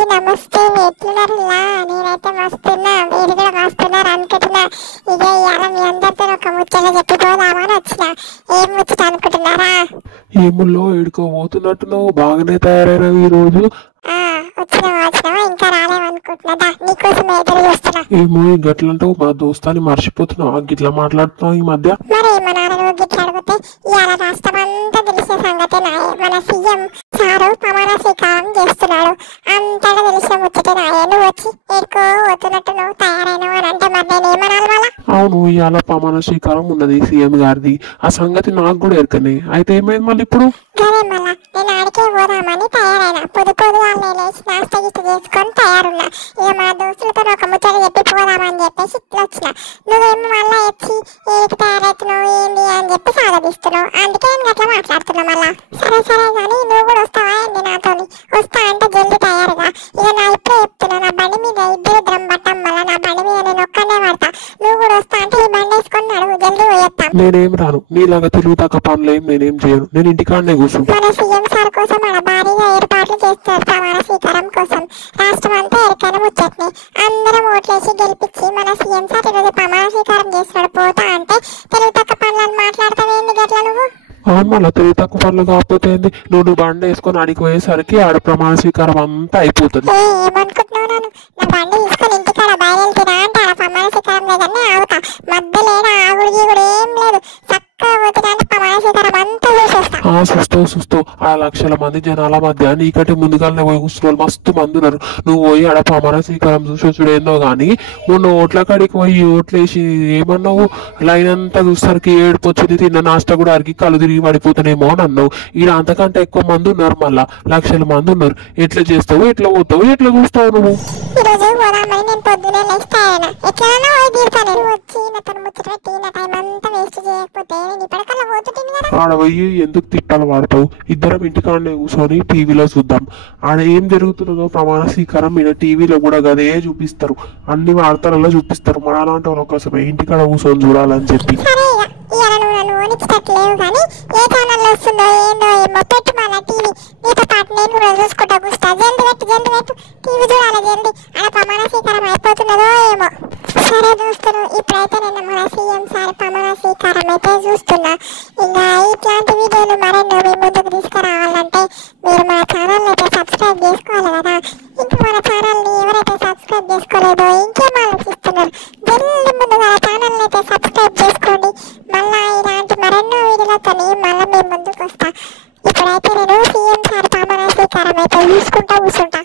అందరికి నమస్తే. ఎట్లున్నారులా? నేనైతే మస్తున్నా, మీరు కూడా మస్తున్నారు అనుకుంటున్నా. ఇక ఇవాళ మీ అందరితో ఒక ముచ్చట చెప్పిపోదామని వచ్చిన. ఏం ముచ్చట అనుకుంటున్నారా? ఏముల్లో ఎడుకోబోతున్నట్టున్నావు, బాగానే తయారైనవి ఈ రోజు. వచ్చినావా? ఇంకా రాలేమనుకుంటున్నా. నీకోసం ఎదురు చూస్తున్నా. ఏమో గట్లంటావు, మా దోస్తాని మర్చిపోతున్నావు, గిట్లా మాట్లాడుతున్నావు ఈ మధ్య. మరి మా నాన్న గిట్లా అడిగితే ఇవాళ రాష్ట్రం అంతా తెలిసే సంగతే నాయే. మన సీఎం సారు ప్రమాణ స్వీకారం చేస్తున్నాడు. అంతటా తెలిసే ముచ్చటే నాయే. నువ్వు వచ్చి ఏడుకో పోతున్నట్టు నువ్వు తయారైనవు అని అంటే మరి నేను ఏమనాలి వాళ్ళ? అవును, ఇవాళ ప్రమాణ స్వీకారం ఉన్నది సీఎం గారిది. ఆ సంగతి నాకు కూడా ఎరకనే. అయితే ఏమైంది మళ్ళీ ఇప్పుడు? గదే మళ్ళా నేను ఆడికే పోదామని తయారైనా. పొద్దుగా లేచి నాస్తా గిట్ట చేసుకొని తయారున్నా. ఇక మా దోస్తులతో ఒక ముచ్చట చెప్పి పోదామని చెప్పేసి ఇట్లా వచ్చిన. నువ్వేమో మళ్ళా వచ్చి ఏడికి తయారవుతున్నావు ఏంది అని చెప్పి సాగదీస్తున్నావు. అందుకే నేను అట్లా మాట్లాడుతున్నా మళ్ళా. సరే కానీ నువ్వు కూడా వస్తావా ఏంది నాతోని? వస్తా అంటే జల్దీ తయారుగా. ఇక నా ఇప్పుడే చెప్తున్నా, నా బండి మీద ఇద్దరు ద్రం పట్టం మళ్ళా. నా బండి మీద నేను ఒక్కనే పడతా. నువ్వు కూడా వస్తా అంటే ఈ బండి వేసుకొని నడువు, జల్దీ పోయేస్తాం. నేనేం రాను, నీలాగా తిరుగుతాక పనులు ఏం నేనేం చేయను. నేను ఇంటికాడనే కూర్చుంటా. మన సీఎం సార్ కోసం మన భారీగా ఏర్పాట్లు చేస్తారు ప్రమాణ స్వీకారం కోసం. రాష్ట్రం అంతా ఎరికైన ముచ్చట్ని అందరం ఓట్లేసి గెలిపించి మన సీఎం సార్ ఈరోజు ప్రమాణ స్వీకారం చేస్తున్నాడు. పోతా అంటే తెలుగు తక్క పనులను మాట్లాడతావేంది గట్లా నువ్వు? అవును, మళ్ళీ తెలివి తక్కువ పనులు కాకపోతే ఏంది? నువ్వు బండి వేసుకొని అడిగి పోయేసరికి ఆడ ప్రమాణ స్వీకారం అంతా అయిపోతుంది. ఏమనుకుంటున్నావు? నా బండి తీసుకొని ఇంటికాడ బయలుదేరా అంటే ఆడ ప్రమాణ స్వీకారం లేదని ఆగుతా. మధ్యలో ఆగుడు గీగుడు ఏం లేదు. చక్కగా పోతున్నాను, ప్రమాణ స్వీకారం అంతా చూసేస్తా. చూస్తావు ఆ లక్షల మంది జనాల మధ్య నీకంటే ముందుగానే పోయి కూర్చున్న మస్తు మంది ఉన్నారు. నువ్వు పోయి ఆడ ప్రమాణ స్వీకారం చూసొచ్చుడు ఏందో కానీ మొన్న ఓట్ల కాడికి పోయి ఓట్లేసి ఏమన్నావు? లైన్ అంతా చూసరికి ఏడుపు వచ్చింది, తిన్న నాస్తా కూడా అరిగి కళ్ళు తిరిగి పడిపోతానేమో అని అన్నావు. ఈడ అంతకంటే ఎక్కువ మంది ఉన్నారు, మళ్ళా లక్షల మంది ఉన్నారు. ఎట్లా చేస్తావు, ఎట్లా పోతావు, ఎట్లా చూస్తావు నువ్వు? ఈరోజు పోదామని నేను పొద్దునే లేస్తాను. ఎట్లైనా పోయి తీరుతాను. వచ్చి నాతో ముచ్చట పెట్టి నా టైం అంతా వేస్ట్ చేయకపోతే నేను ఇప్పటికల్లా పోతుంటుంది కదా. ఆడ పోయి ఎందుకు తిట్టాలు వాడతావు? ఇద్దరం ఇంటికాడనే కూర్చొని టీవీలో చూద్దాం. ఆడ ఏం జరుగుతుందో ప్రమాణ స్వీకారం మీద టీవీలో కూడా గదే చూపిస్తారు, అన్ని వార్తలలో చూపిస్తారు. మన అలాంటి వాళ్ళ కోసమే ఇంటికాడ కూర్చొని చూడాలని చెప్పి. సరే ఇవాళ నువ్వు నన్ను ఓనిచ్చట్లేవు కానీ ఏ ఛానల్ వస్తుందో ఏందో ఏమో పెట్టు మన టీవీ. నీతో పాటు నేను కూడా చూసుకుంటా కూర్చుంటా. జల్ది పెట్టు టీవీ చూడాలి జల్ది. ఆడ ప్రమాణ స్వీకారం అయిపోతున్నదో ఏమో. సరే చూస్తున్నాను. ఇప్పుడైతే నేను మన సీఎం సార్ ప్రమాణ స్వీకారం అయితే చూస్తున్నా. ఇంకా ఇట్లాంటి వీడియోలు మరెన్నో మీ ముందుకు తీసుకురావాలంటే మీరు మన ఛానల్ అయితే సబ్స్క్రైబ్ చేసుకోవాలి కదా. ఇంకా మన ఛానల్ని ఎవరైతే సబ్స్క్రైబ్ చేసుకోలేదో ఇంకేం ఆలోచిస్తున్నారు? జల్ది ముందుగా ఛానల్ అయితే సబ్స్క్రైబ్ చేసుకోండి. మళ్ళా ఇలాంటి మరెన్నో వీడియోలతో మళ్ళీ మేము ముందుకు వస్తా. ఇప్పుడైతే నేను సీఎం సార్ ప్రమాణ స్వీకారం అయితే చూసుకుంటా కూర్చుంటా.